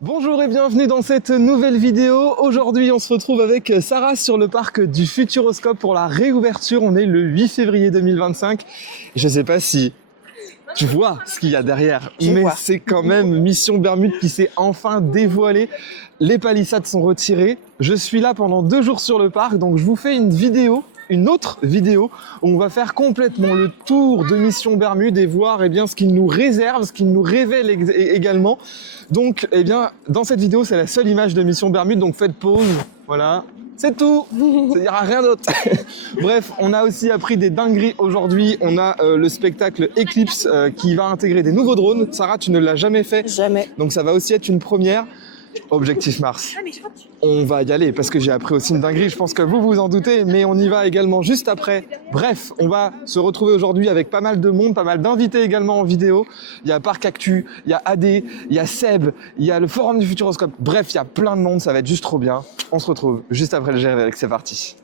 Bonjour et bienvenue dans cette nouvelle vidéo. Aujourd'hui, on se retrouve avec Sarah sur le parc du Futuroscope pour la réouverture. On est le 8 février 2025. Je sais pas si tu vois ce qu'il y a derrière, mais c'est quand même Mission Bermude qui s'est enfin dévoilée. Les palissades sont retirées. Je suis là pendant 2 jours sur le parc, donc je vous fais une autre vidéo où on va faire complètement le tour de Mission Bermude et voir bien ce qu'il nous réserve, ce qu'il nous révèle également. Donc dans cette vidéo, c'est la seule image de Mission Bermude, donc faites pause, voilà, c'est tout, il n'y aura rien d'autre. Bref, on a aussi appris des dingueries aujourd'hui. On a le spectacle Eclipse qui va intégrer des nouveaux drones. Sarah, tu ne l'as jamais fait. Jamais. Donc ça va aussi être une première. Objectif Mars. On va y aller parce que j'ai appris aussi une dinguerie, je pense que vous vous en doutez, mais on y va également juste après. Bref, on va se retrouver aujourd'hui avec pas mal de monde, pas mal d'invités également en vidéo. Il y a Parc Actu, il y a AD, il y a Seb, il y a le Forum du Futuroscope. Bref, il y a plein de monde, ça va être juste trop bien. On se retrouve juste après le générique, c'est parti.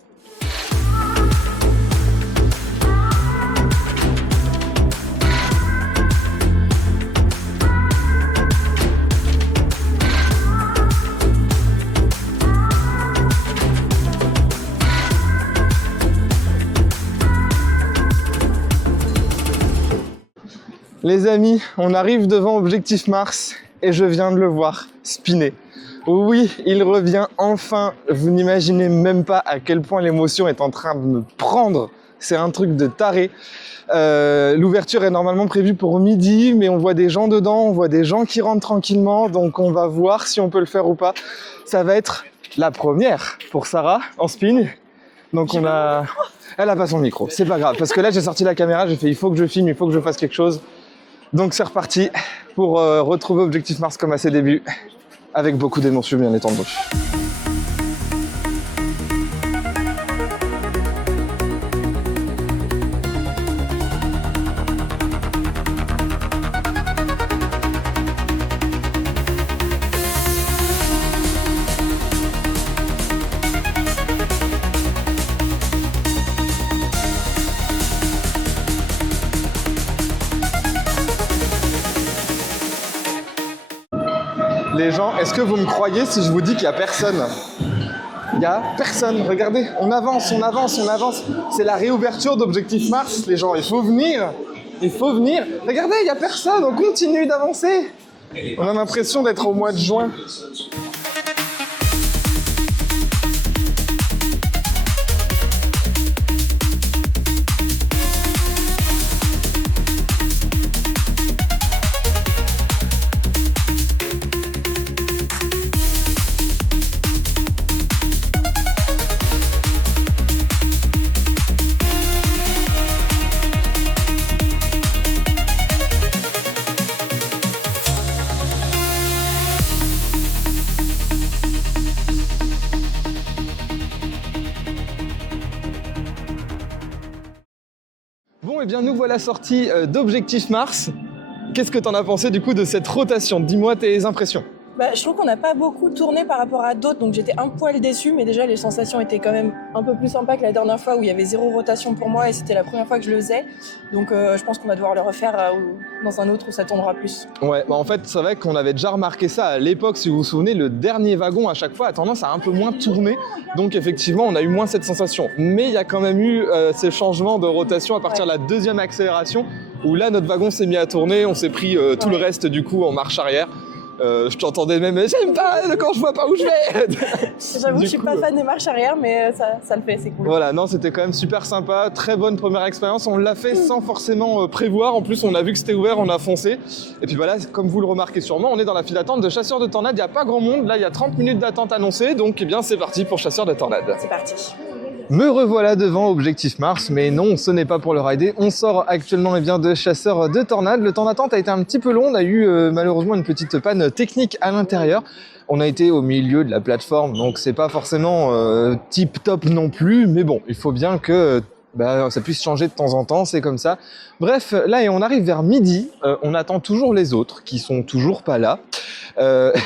Les amis, on arrive devant Objectif Mars et je viens de le voir spinner. Oui, il revient enfin. Vous n'imaginez même pas à quel point l'émotion est en train de me prendre. C'est un truc de taré. L'ouverture est normalement prévue pour midi, mais on voit des gens dedans, on voit des gens qui rentrent tranquillement, donc on va voir si on peut le faire ou pas. Ça va être la première pour Sarah en spin. Donc on a... Elle a pas son micro, c'est pas grave, parce que là j'ai sorti la caméra, j'ai fait il faut que je filme, il faut que je fasse quelque chose. Donc c'est reparti pour retrouver Objectif Mars comme à ses débuts, avec beaucoup d'émotions bien entendu. Les gens, est-ce que vous me croyez si je vous dis qu'il n'y a personne? Il n'y a personne, regardez, on avance, on avance, on avance. C'est la réouverture d'Objectif Mars, les gens, il faut venir. Il faut venir. Regardez, il n'y a personne, on continue d'avancer. On a l'impression d'être au mois de juin. Bon, et bien nous voilà sortis d'Objectif Mars. Qu'est-ce que t'en as pensé du coup de cette rotation? Dis-moi tes impressions. Je trouve qu'on n'a pas beaucoup tourné par rapport à d'autres, donc j'étais un poil déçue, mais déjà les sensations étaient quand même un peu plus sympas que la dernière fois où il y avait 0 rotation pour moi et c'était la première fois que je le faisais. Donc je pense qu'on va devoir le refaire dans un autre où ça tournera plus. Ouais, en fait c'est vrai qu'on avait déjà remarqué ça à l'époque, si vous vous souvenez, le dernier wagon à chaque fois a tendance à un peu moins tourner, donc effectivement on a eu moins cette sensation. Mais il y a quand même eu ces changements de rotation à partir de la deuxième accélération, où là notre wagon s'est mis à tourner, on s'est pris tout le reste du coup en marche arrière. Je t'entendais même, j'aime pas quand je vois pas où je vais. J'avoue que je suis pas fan des marches arrière, mais ça le fait, c'est cool. Voilà, non, c'était quand même super sympa, très bonne première expérience. On l'a fait sans forcément prévoir. En plus, on a vu que c'était ouvert, on a foncé. Et puis voilà, comme vous le remarquez sûrement, on est dans la file d'attente de Chasseurs de Tornades. Il n'y a pas grand monde. Là, il y a 30 minutes d'attente annoncées. Donc, c'est parti pour Chasseurs de Tornades. C'est parti. Me revoilà devant Objectif Mars, mais non, ce n'est pas pour le rider. On sort actuellement de Chasseurs de Tornades. Le temps d'attente a été un petit peu long. On a eu malheureusement une petite panne technique à l'intérieur. On a été au milieu de la plateforme, donc c'est pas forcément tip top non plus. Mais bon, il faut bien que ça puisse changer de temps en temps, c'est comme ça. Bref, là, et on arrive vers midi, on attend toujours les autres, qui sont toujours pas là.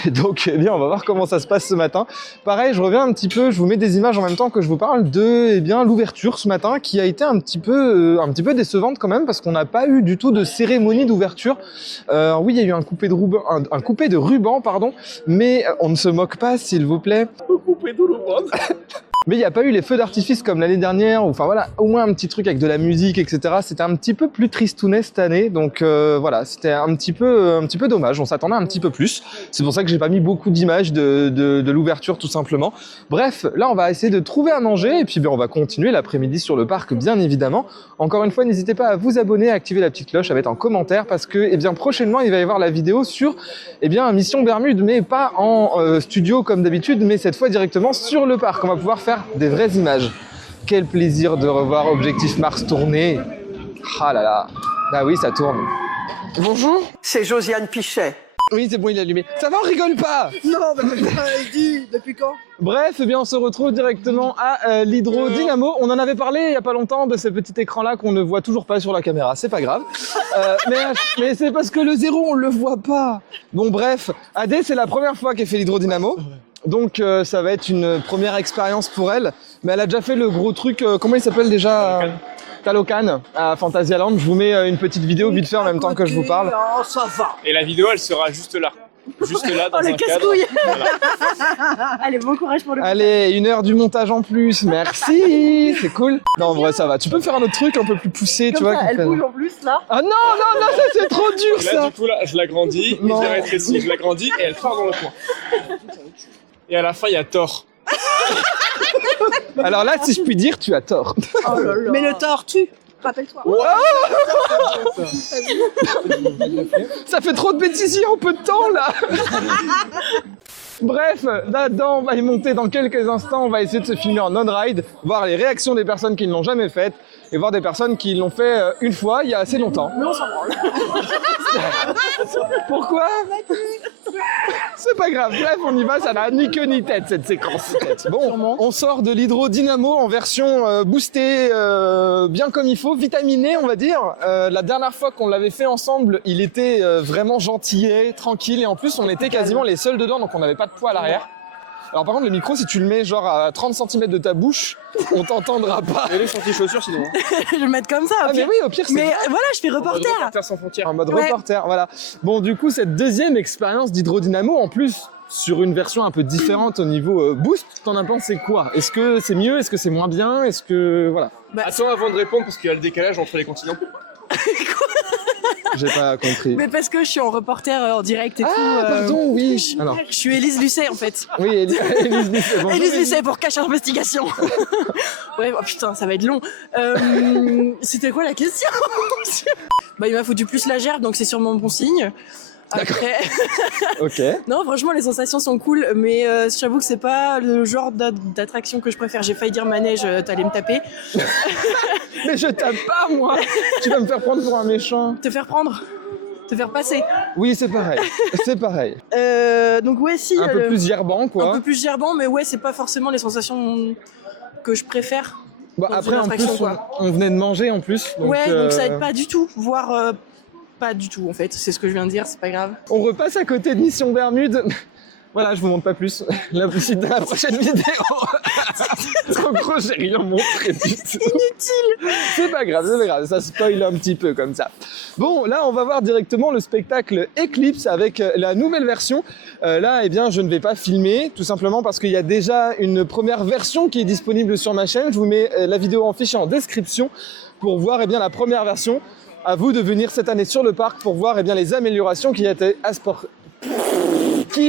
Donc, eh bien, on va voir comment ça se passe ce matin. Pareil, je reviens un petit peu, je vous mets des images en même temps que je vous parle de, eh bien, l'ouverture ce matin, qui a été un petit peu décevante quand même, parce qu'on n'a pas eu du tout de cérémonie d'ouverture. Oui, il y a eu un coupé de ruban, pardon, mais on ne se moque pas, s'il vous plaît. Coupé de ruban. Mais il n'y a pas eu les feux d'artifice comme l'année dernière, enfin voilà, au moins un petit truc avec de la musique, etc. C'était un petit peu plus tristounet cette année, donc voilà, c'était un petit peu dommage, on s'attendait un petit peu plus. C'est pour ça que j'ai pas mis beaucoup d'images de l'ouverture tout simplement. Bref, là on va essayer de trouver à manger, et puis on va continuer l'après-midi sur le parc bien évidemment. Encore une fois, n'hésitez pas à vous abonner, à activer la petite cloche, à mettre en commentaire, parce que prochainement il va y avoir la vidéo sur Mission Bermude, mais pas en studio comme d'habitude, mais cette fois directement sur le parc. On va pouvoir faire des vraies images. Quel plaisir de revoir Objectif Mars tourner. Ah là là. Ah oui, ça tourne. Bonjour. C'est Josiane Pichet. Oui, c'est bon, il est allumé. Ça va, on rigole pas. Non, mais dit, depuis quand? Bref, on se retrouve directement à l'hydrodynamo. On en avait parlé il y a pas longtemps de ce petit écran-là qu'on ne voit toujours pas sur la caméra. C'est pas grave. Mais c'est parce que le zéro, on le voit pas. Bon, bref. Adé, c'est la première fois qu'elle fait l'hydrodynamo. Donc ça va être une première expérience pour elle. Mais elle a déjà fait le gros truc, comment il s'appelle déjà? Talocan à Fantasyland. Je vous mets une petite vidéo vite fait en même temps que je vous parle. Oh, ça va. Et la vidéo, elle sera juste là. Juste là, dans Oh, le un cadre. casse-couille. Voilà. Allez, bon courage pour le Allez, 1 heure du montage en plus, merci, c'est cool. Non, en vrai, ça va. Tu peux me faire un autre truc un peu plus poussé, tu vois. ça, elle bouge en plus là. Ah non, ça c'est trop dur Et là, ça. du coup, là, je l'agrandis, et Non. je la rétrécis, je l'agrandis, et elle part dans le coin. Et à la fin, il y a Thor. Alors là, si je puis dire, tu as tort. Oh là là. Mais le tortue, rappelle-toi. Ça fait trop de bêtises en peu de temps là. Bref, là-dedans, on va y monter dans quelques instants. On va essayer de se filmer en on-ride, voir les réactions des personnes qui ne l'ont jamais faite et voir des personnes qui l'ont fait une fois il y a assez longtemps. Mais on s'en branle. Pourquoi? C'est pas grave. Bref, on y va. Ça n'a ni queue ni tête cette séquence. Bon, on sort de l'hydrodynamo en version boostée, bien comme il faut, vitaminée, on va dire. La dernière fois qu'on l'avait fait ensemble, il était vraiment gentillet, tranquille, et en plus, on était quasiment les seuls dedans, donc on n'avait pas de poids à l'arrière. Alors par contre, le micro, si tu le mets genre à 30 cm de ta bouche, on t'entendra pas. Et les sorties chaussures, sinon. Je vais le mettre comme ça. Ah mais oui, au pire, c'est Mais voilà, je fais reporter. Reporter sans frontières. en mode Ouais. reporter, voilà. Bon, du coup, cette deuxième expérience d'hydrodynamo, en plus, sur une version un peu différente au niveau boost, t'en as pensé quoi? Est-ce que c'est mieux? Est-ce que c'est moins bien? Est-ce que... Voilà. Attends avant de répondre, parce qu'il y a le décalage entre les continents. J'ai pas compris. Mais parce que je suis en reporter en direct et tout. Ah, pardon, oui. Alors, Je suis Élise Lucet en fait. oui, Élise Lucet, bonjour, Élise Élise. Lucet pour Cache Investigation. Ouais, oh putain, ça va être long. C'était quoi la question? Bah, il m'a foutu plus la gerbe, donc c'est sûrement bon signe. Après, Ok. non, franchement, les sensations sont cool, mais j'avoue que c'est pas le genre d'attraction que je préfère. J'ai failli dire manège, t'allais me taper. Mais je tape pas, moi. Tu vas me faire prendre pour un méchant. Te faire prendre, te faire passer. Oui, c'est pareil. C'est pareil. Donc ouais, si. Un peu plus gerbant, un quoi. peu plus gerbant, mais ouais, c'est pas forcément les sensations que je préfère. Bah, dans après, une en plus, attraction, quoi. on venait de manger, en plus. Donc, Ouais, donc ça aide pas du tout, voire pas du tout en fait. C'est ce que je viens de dire, c'est pas grave. On repasse à côté de Mission Bermude. Voilà, je vous montre pas plus. La suite de la prochaine vidéo. Trop gros, j'ai rien montré du tout. Inutile. C'est pas grave, ça spoil un petit peu comme ça. Bon, là, on va voir directement le spectacle Eclipse avec la nouvelle version. Là, eh bien, je ne vais pas filmer, tout simplement parce qu'il y a déjà une première version qui est disponible sur ma chaîne. Je vous mets la vidéo en fichier en description pour voir, eh bien, la première version. À vous de venir cette année sur le parc pour voir, eh bien, les améliorations qui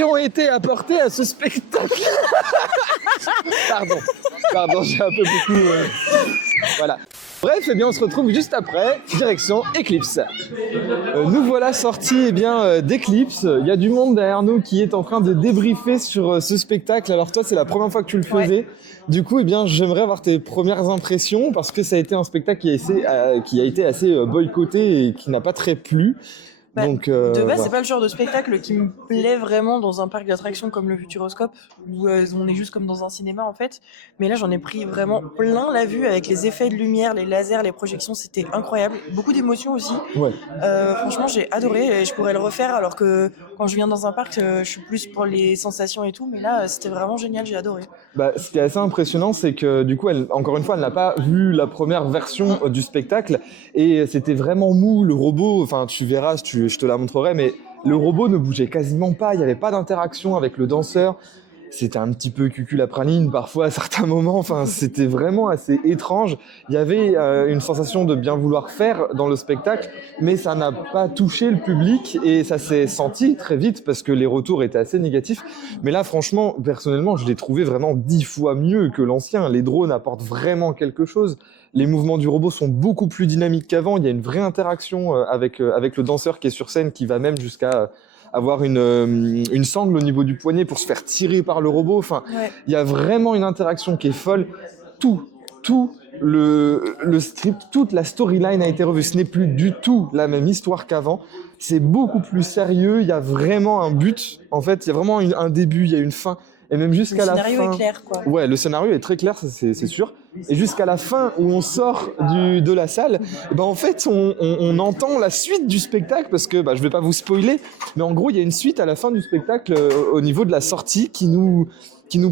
ont été apportées à ce spectacle. Pardon, j'ai un peu beaucoup... Voilà. Bref, eh bien, on se retrouve juste après, direction Eclipse. Nous voilà sortis eh bien, d'Eclipse. Il y a du monde derrière nous qui est en train de débriefer sur ce spectacle. Alors toi, c'est la première fois que tu le faisais. Ouais. Du coup, eh bien, j'aimerais avoir tes premières impressions parce que ça a été un spectacle qui a été assez boycotté et qui n'a pas très plu. Bah, Donc, De base, voilà. c'est pas le genre de spectacle qui me plaît vraiment dans un parc d'attractions comme le Futuroscope, où on est juste comme dans un cinéma en fait. Mais là, j'en ai pris vraiment plein la vue avec les effets de lumière, les lasers, les projections, c'était incroyable. Beaucoup d'émotions aussi. Ouais. Franchement, j'ai adoré et je pourrais le refaire alors que quand je viens dans un parc, je suis plus pour les sensations et tout. Mais là, c'était vraiment génial, j'ai adoré. Bah, ce qui est assez impressionnant, c'est que du coup, encore une fois, elle n'a pas vu la première version du spectacle et c'était vraiment mou. Le robot, enfin, tu verras, je te la montrerai, mais le robot ne bougeait quasiment pas. Il n'y avait pas d'interaction avec le danseur. C'était un petit peu cucul à praline parfois à certains moments. Enfin, c'était vraiment assez étrange. Il y avait une sensation de bien vouloir faire dans le spectacle, mais ça n'a pas touché le public et ça s'est senti très vite parce que les retours étaient assez négatifs. Mais là, franchement, personnellement, je l'ai trouvé vraiment 10 fois mieux que l'ancien. Les drones apportent vraiment quelque chose. Les mouvements du robot sont beaucoup plus dynamiques qu'avant. Il y a une vraie interaction avec le danseur qui est sur scène, qui va même jusqu'à avoir une sangle au niveau du poignet pour se faire tirer par le robot. Enfin, Ouais. il y a vraiment une interaction qui est folle. Tout le script, toute la storyline a été revue. Ce n'est plus du tout la même histoire qu'avant. C'est beaucoup plus sérieux. Il y a vraiment un but. En fait, il y a vraiment un début, il y a une fin. Et même jusqu'à la fin. Le scénario est clair, quoi. Ouais, le scénario est très clair, ça, c'est sûr. Et jusqu'à la fin où on sort de la salle, ben en fait, on entend la suite du spectacle parce que je vais pas vous spoiler, mais en gros, il y a une suite à la fin du spectacle au niveau de la sortie qui nous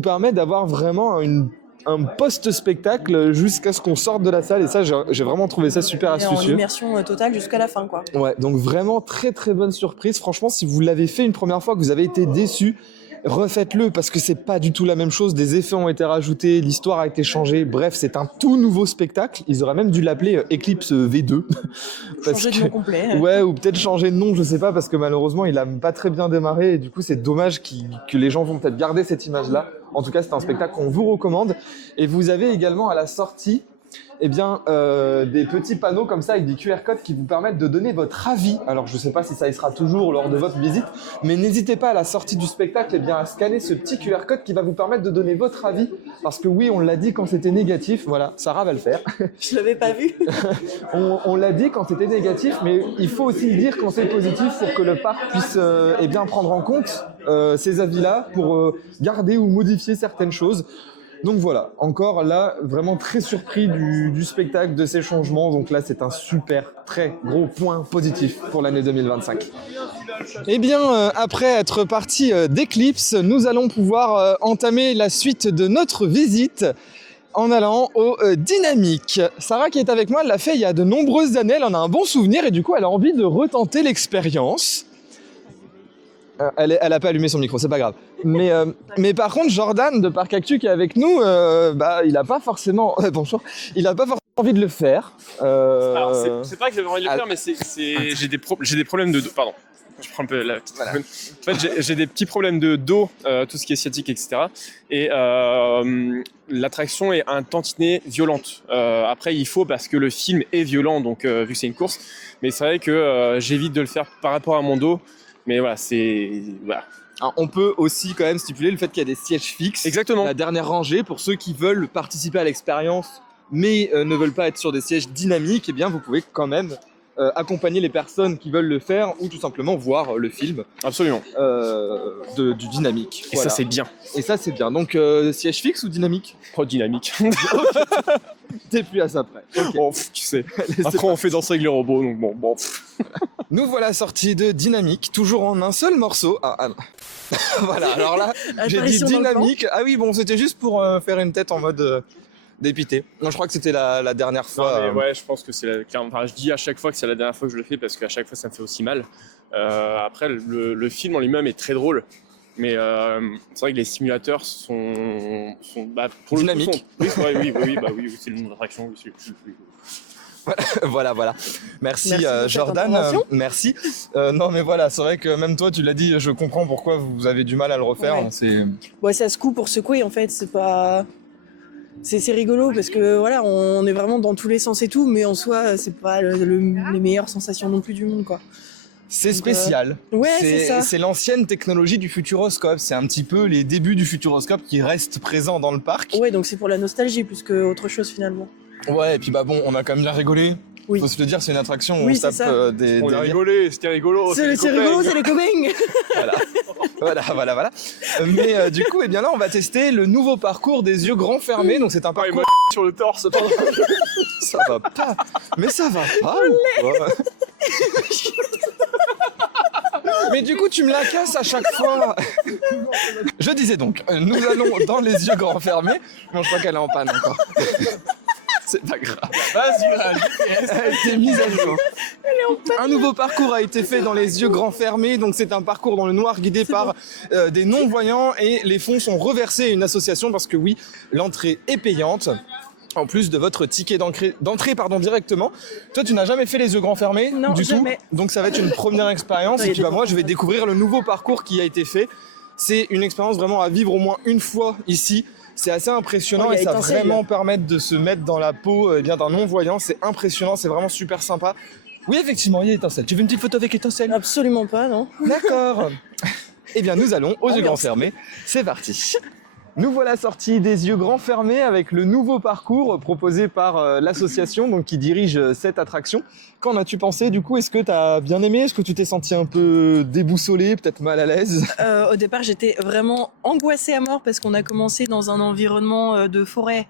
permet d'avoir vraiment un post-spectacle jusqu'à ce qu'on sorte de la salle. Et ça, j'ai vraiment trouvé ça super Et en astucieux. immersion totale jusqu'à la fin, quoi. Ouais, donc vraiment très très bonne surprise. Franchement, si vous l'avez fait une première fois, que vous avez été déçu, refaites-le parce que c'est pas du tout la même chose. Des effets ont été rajoutés, l'histoire a été changée. Bref, c'est un tout nouveau spectacle. Ils auraient même dû l'appeler Eclipse V2. Changer de nom complet. Ouais, ou peut-être changer de nom, je sais pas, parce que malheureusement, il a pas très bien démarré. Et du coup, c'est dommage que les gens vont peut-être garder cette image-là. En tout cas, c'est un spectacle qu'on vous recommande. Et vous avez également à la sortie des petits panneaux comme ça avec des QR codes qui vous permettent de donner votre avis. Alors je sais pas si ça y sera toujours lors de votre visite, mais n'hésitez pas à la sortie du spectacle à scanner ce petit QR code qui va vous permettre de donner votre avis. Parce que oui, on l'a dit quand c'était négatif, voilà, Sarah va le faire. Je l'avais pas vu. On l'a dit quand c'était négatif, mais il faut aussi le dire quand c'est positif pour que le parc puisse prendre en compte ces avis-là pour garder ou modifier certaines choses. Donc voilà, encore là, vraiment très surpris du spectacle, de ces changements. Donc là, c'est un super, très gros point positif pour l'année 2025. Eh bien, après être parti d'Eclipse, nous allons pouvoir entamer la suite de notre visite en allant au Dynamique. Sarah qui est avec moi, elle l'a fait il y a de nombreuses années, elle en a un bon souvenir et du coup, elle a envie de retenter l'expérience. Elle a pas allumé son micro, c'est pas grave. Mais par contre, Jordan de Parc Actu qui est avec nous, il a pas forcément bonjour, il a pas forcément envie de le faire. Alors, c'est pas que j'avais envie de le faire, mais j'ai des problèmes de dos. Pardon. Je prends un peu la petite. Voilà. En fait, j'ai des petits problèmes de dos, tout ce qui est sciatique, etc. Et l'attraction est un tantinet violente. Après, il faut parce que le film est violent, donc vu que c'est une course. Mais c'est vrai que j'évite de le faire par rapport à mon dos. Mais voilà, voilà. Alors, on peut aussi quand même stipuler le fait qu'il y a des sièges fixes. Exactement. La dernière rangée, pour ceux qui veulent participer à l'expérience, mais ne veulent pas être sur des sièges dynamiques, eh bien, vous pouvez quand même accompagner les personnes qui veulent le faire ou tout simplement voir le film. Absolument. Du dynamique. Et voilà. Ça, c'est bien. Et ça, c'est bien. Donc, siège fixe ou dynamique ? Oh, dynamique. T'es plus à ça près. Okay. Bon, tu sais. Après, on fait danser avec les robots, donc bon. Nous voilà sortis de Dynamique, toujours en un seul morceau. Ah non. Voilà, alors là, j'ai dit Dynamique. Ah oui, bon, c'était juste pour faire une tête en mode dépité. Non, je crois que c'était la dernière fois. Non, mais ouais, je pense que c'est enfin, je dis à chaque fois que c'est la dernière fois que je le fais parce qu'à chaque fois, ça me fait aussi mal. Après, le film en lui-même est très drôle. Mais c'est vrai que les simulateurs sont pour dynamiques. Oui, c'est le nom d'attraction. Oui. Voilà. Merci Jordan. Merci. Non mais voilà, c'est vrai que même toi tu l'as dit, je comprends pourquoi vous avez du mal à le refaire. Ouais. Ouais, ça secoue pour secouer en fait, c'est pas... C'est rigolo parce que voilà, on est vraiment dans tous les sens et tout, mais en soi, c'est pas les meilleures sensations non plus du monde, quoi. C'est spécial. Ouais, c'est ça. C'est l'ancienne technologie du Futuroscope. C'est un petit peu les débuts du Futuroscope qui restent présents dans le parc. Ouais, donc c'est pour la nostalgie plus qu'autre chose finalement. Ouais, et puis bon, on a quand même bien rigolé. Oui. Faut se le dire, c'est une attraction où Oui, on c'est tape ça. des... On a des- rigolé, c'était rigolo. C'est rigolo, c'est les copains. Voilà. Mais du coup, eh bien là, on va tester le nouveau parcours des yeux grands fermés. Donc c'est un Ah, il parcours... m'a sur le torse. Pardon. Ça va pas. Mais ça va pas ou quoi? Mais du coup, tu me la casses à chaque fois. Je disais donc, nous allons dans les yeux grands fermés. Bon, je crois qu'elle est en panne encore. C'est pas grave. Elle a été mise à jour. Un nouveau parcours a été fait dans les yeux grands fermés. Donc c'est un parcours dans le noir guidé par des non-voyants et les fonds sont reversés à une association parce que oui, l'entrée est payante. En plus de votre ticket d'entrée directement. Toi, tu n'as jamais fait les yeux grands fermés Non, du jamais. tout. Donc ça va être une première expérience. Et puis bah, moi, je vais découvrir le nouveau parcours qui a été fait. C'est une expérience vraiment à vivre au moins une fois ici. C'est assez impressionnant Oh, il y a et ça va étincelle, vraiment là. permettre de se mettre dans la peau eh bien d'un non-voyant. C'est impressionnant, c'est vraiment super sympa. Oui, effectivement, il y a étincelle. Tu veux une petite photo avec étincelle? Absolument pas, non. D'accord. Eh bien, nous allons aux yeux grands merci. fermés. C'est parti. Nous voilà sortis des yeux grands fermés avec le nouveau parcours proposé par l'association donc qui dirige cette attraction. Qu'en as-tu pensé du coup? Est-ce que tu as bien aimé? Est-ce que tu t'es senti un peu déboussolé, peut-être mal à l'aise? Au départ, j'étais vraiment angoissée à mort parce qu'on a commencé dans un environnement de forêt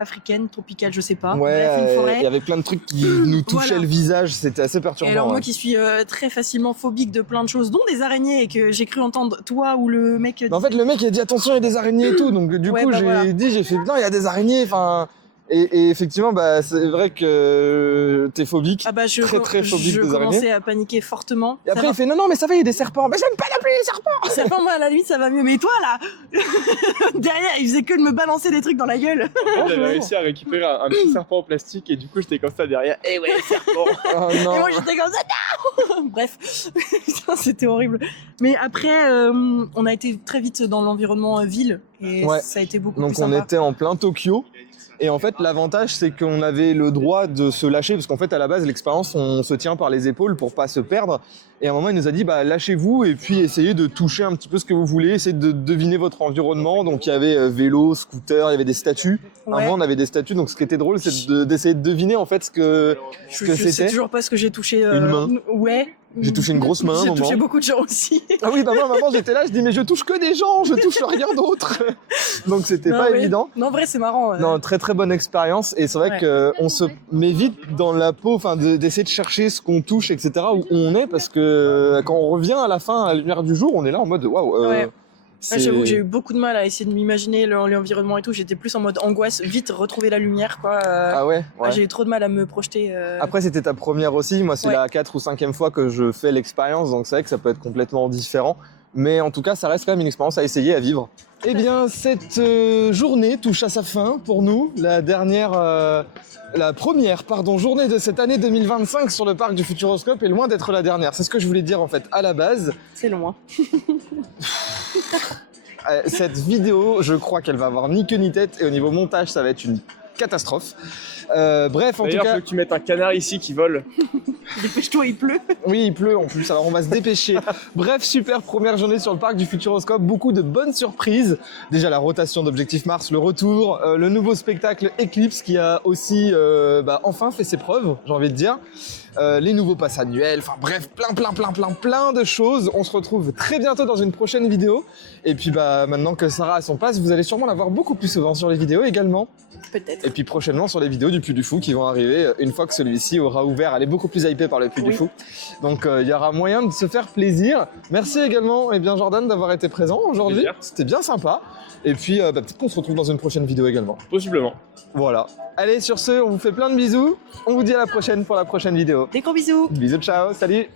africaine, tropicale, je sais pas. Ouais, Bref, une forêt. il y avait plein de trucs qui nous touchaient Voilà. le visage, c'était assez Et perturbant. alors moi ouais. qui suis très facilement phobique de plein de choses, dont des araignées, et que j'ai cru entendre toi ou le mec... En fait, le mec il a dit attention, il y a des araignées et tout, donc du Ouais, coup bah, j'ai voilà. j'ai fait non, il y a des araignées, enfin. Et effectivement, bah, c'est vrai que t'es phobique. Ah bah je, très, très phobique je des commençais araignées. à paniquer fortement. Et après, il fait non, non, mais ça va, il y a des serpents. Mais j'aime pas non plus les serpents. Serpent, moi à la limite ça va mieux, mais toi là derrière il faisait que de me balancer des trucs dans la gueule. J'avais réussi à récupérer un petit serpent en plastique et du coup j'étais comme ça derrière. Eh ouais, serpent. Oh Et non. moi j'étais comme ça, non. Bref, putain, c'était horrible. Mais après, on a été très vite dans l'environnement ville et Ouais. ça a été beaucoup Donc plus on sympa. était en plein Tokyo. Et en fait, l'avantage, c'est qu'on avait le droit de se lâcher, parce qu'en fait, à la base, l'expérience, on se tient par les épaules pour pas se perdre. Et à un moment, il nous a dit, bah, lâchez-vous et puis essayez de toucher un petit peu ce que vous voulez, essayez de deviner votre environnement. Donc, il y avait vélo, scooter, il y avait des statues. À un Ouais. moment, on avait des statues. Donc, ce qui était drôle, c'est d'essayer de deviner, en fait, ce que Je sais c'était. toujours pas ce que j'ai touché. Une main. Ouais. J'ai touché une grosse main, à un J'ai moment. touché beaucoup de gens aussi. Ah oui, bah moi, à un moment, j'étais là, je dis, mais je touche que des gens, je touche rien d'autre. Donc, c'était Non, pas ouais. évident. Non, en vrai, c'est marrant. Non, très très bonne expérience et c'est vrai Ouais. que on se met vite dans la peau, enfin d'essayer de chercher ce qu'on touche, etc. où on est parce que quand on revient à la fin à la lumière du jour, on est là en mode waouh. Ouais. c'est- J'avoue que j'ai eu beaucoup de mal à essayer de m'imaginer l'environnement et tout. J'étais plus en mode angoisse, vite retrouver la lumière, quoi. Ah ouais. Ouais. J'ai eu trop de mal à me projeter. Après c'était ta première aussi, moi c'est Ouais. la 4e ou 5e fois que je fais l'expérience, donc c'est vrai que ça peut être complètement différent. Mais en tout cas, ça reste quand même une expérience à essayer, à vivre. Eh bien, cette journée touche à sa fin pour nous. La première journée de cette année 2025 sur le parc du Futuroscope est loin d'être la dernière. C'est ce que je voulais dire en fait à la base. C'est loin. Cette vidéo, je crois qu'elle va avoir ni queue ni tête et au niveau montage, ça va être une catastrophe. Bref, en tout D'ailleurs, cas, faut que tu mettes un canard ici qui vole. Dépêche-toi, il pleut. oui, il pleut en plus, alors on va se dépêcher. Bref, super première journée sur le parc du Futuroscope, beaucoup de bonnes surprises. Déjà la rotation d'Objectif Mars, le retour, le nouveau spectacle Eclipse qui a aussi enfin fait ses preuves, j'ai envie de dire. Les nouveaux passes annuels, enfin bref, plein de choses. On se retrouve très bientôt dans une prochaine vidéo. Et puis maintenant que Sarah a son pass, vous allez sûrement la voir beaucoup plus souvent sur les vidéos également. Peut-être. Et puis prochainement sur les vidéos du Puy du Fou qui vont arriver une fois que celui-ci aura ouvert. Elle est beaucoup plus hypée par le Puy du Oui. Fou. Donc il y aura moyen de se faire plaisir. Merci également Jordan d'avoir été présent aujourd'hui. Plaisir. C'était bien sympa. Et puis peut-être qu'on se retrouve dans une prochaine vidéo également. Possiblement. Voilà. Allez, sur ce, on vous fait plein de bisous. On vous dit à la prochaine pour la prochaine vidéo. Des gros bisous. Bisous, ciao, salut.